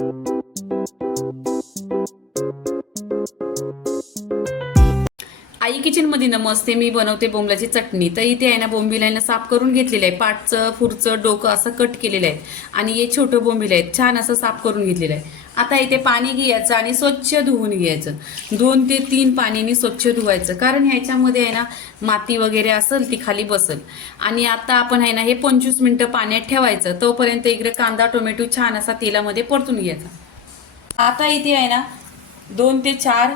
आई kitchen मध्ये नमस्ते. मी बनवते बोंबलाची चटणी. तर इथे आहे ना बोंबील आहे ना साफ करून घेतलेलं आहे. पाठचं पुढचं डोकं असं कट केलेलं आहे आणि हे छोटं बोंबील आहे छान असं साफ करून घेतलेलं आहे. आता इथे पाणी घ्यायचं आणि स्वच्छ धुवून घ्यायचं. 2 ते 3 पाण्याने स्वच्छ धुवायचं, कारण ह्याच्यामध्ये आहे ना माती वगैरे असेल ती खाली बसल. आणि आता आपण आहे ना हे 25 मिनिटं पाण्यात ठेवायचं. तोपर्यंत इकडे कांदा टोमॅटो छान असा तेलामध्ये परतून घ्यायचा. आता इथे आहे ना 2 ते 4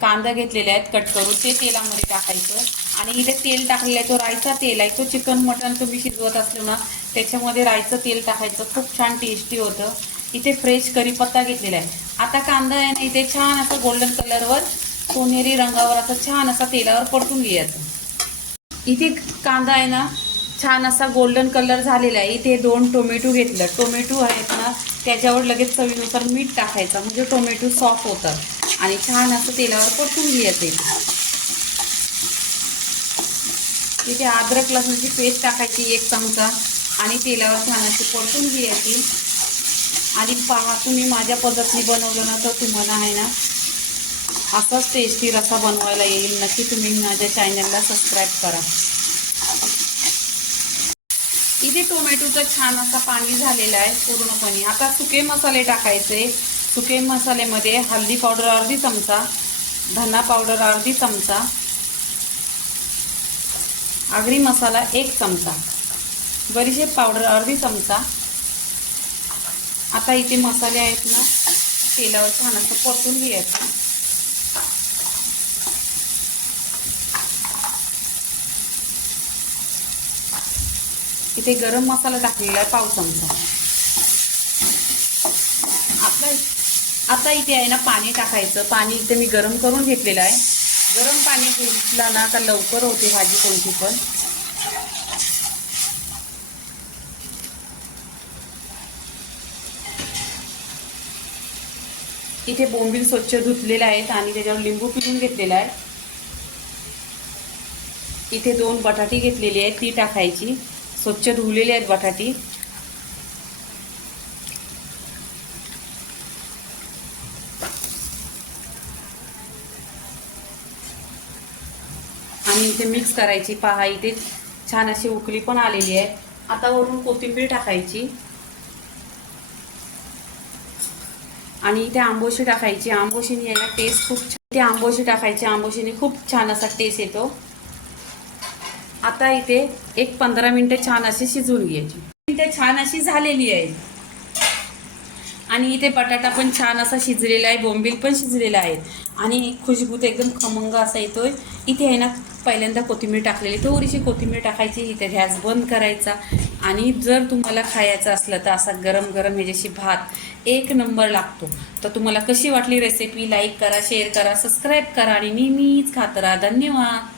कांदा घेतलेले आहेत कट करून, ते तेलामध्ये टाकायचं. आणि इथे तेल टाकलेलं आहे तो राईचा तेल आहे. तो चिकन मटण तुम्ही शिजवत असलो ना त्याच्यामध्ये राईचं तेल टाकायचं, खूप छान टेस्टी होतं. इथे फ्रेश कढीपत्ता घेतलेला आहे. आता कांदा आहे ना इथे छान असं गोल्डन कलरवर सोनेरी रंगावर असं छान असा तेलावर परतून घ्यायचं. इथे कांदा आहे ना छान असा गोल्डन कलर झालेला आहे. इथे 2 टोमॅटो घेतलं. टोमॅटो आहेत ना त्याच्यावर लगेच चवीनुसार मीठ टाकायचं, म्हणजे टोमॅटो सॉफ्ट होतात आणि छान असं तेलावर परतून घ्यायचं. इथे अद्रक लसूणची पेस्ट टाकायची 1 चमचा आणि तेलावर छान अशी परतून घ्यायची. आणि पहा, तुम्ही माझ्या पद्धतीने बनवलं ना तर तुम्हाला आहे ना असाच टेस्टी रस्सा बनवायला येईल. नक्की तुम्ही माझ्या चॅनलला सबस्क्राईब करा. इथे टोमॅटोचं छान असा पाणी झालेला आहे पूर्णपणे. आता सुके मसाले टाकायचे. सुके मसाल्यामध्ये हळदी पावडर अर्धी चमचा, धना पावडर अर्धी चमचा, आगरी मसाला 1 चमचा, बडीशेप पावडर अर्धी चमचा. आता इथे मसाले आहेत ना तेलावर छान असं परतून घ्यायचं. इथे गरम मसाला टाकलेला आहे 1/2 चमचा. आता इथे आहे ना पाणी टाकायचं. पाणी इथे मी गरम करून घेतलेलं आहे. गरम पाणी घेतलं ना का लवकर होते भाजी कोणती पण. इथे बोंबील स्वच्छ धुतलेले आहेत आणि त्याच्यावर लिंबू पिळून घेतलेला आहे. इथे 2 बटाटी घेतलेली आहेत, ती टाकायची. स्वच्छ धुवलेले आहेत बटाटी. आणि इथे मिक्स करायची. पहा, इथे छान अशी उकळी पण आलेली आहे. आता वरून कोथिंबीर टाकायची आणि इथे आंबोशी टाकायची. आंबोशीने याला टेस्ट खूप छान. इथे आंबोशी टाकायची. आंबोशीने खूप छान असा टेस्ट येतो. आता इथे 15 मिनिटं छान अशी शिजवून घ्यायची. मिनिटं छान अशी झालेली आहे आणि इथे बटाटा पण छान असा शिजलेला आहे, बोंबील पण शिजलेला आहे आणि खुशबू एकदम खमंग असा येतोय. इथे आहे ना पहिल्यांदा कोथिंबीर टाकलेली, थोडीशी कोथिंबीर टाकायची. इथे गॅस बंद करायचा. आणि जर तुम्हाला खायचं असलं तर असा गरम गरम ह्याच्याशी भात 1 नंबर लागतो. तर तुम्हाला कशी वाटली रेसिपी, लाईक करा, शेअर करा, सबस्क्राईब करा आणि नेहमीच खात राहा. धन्यवाद.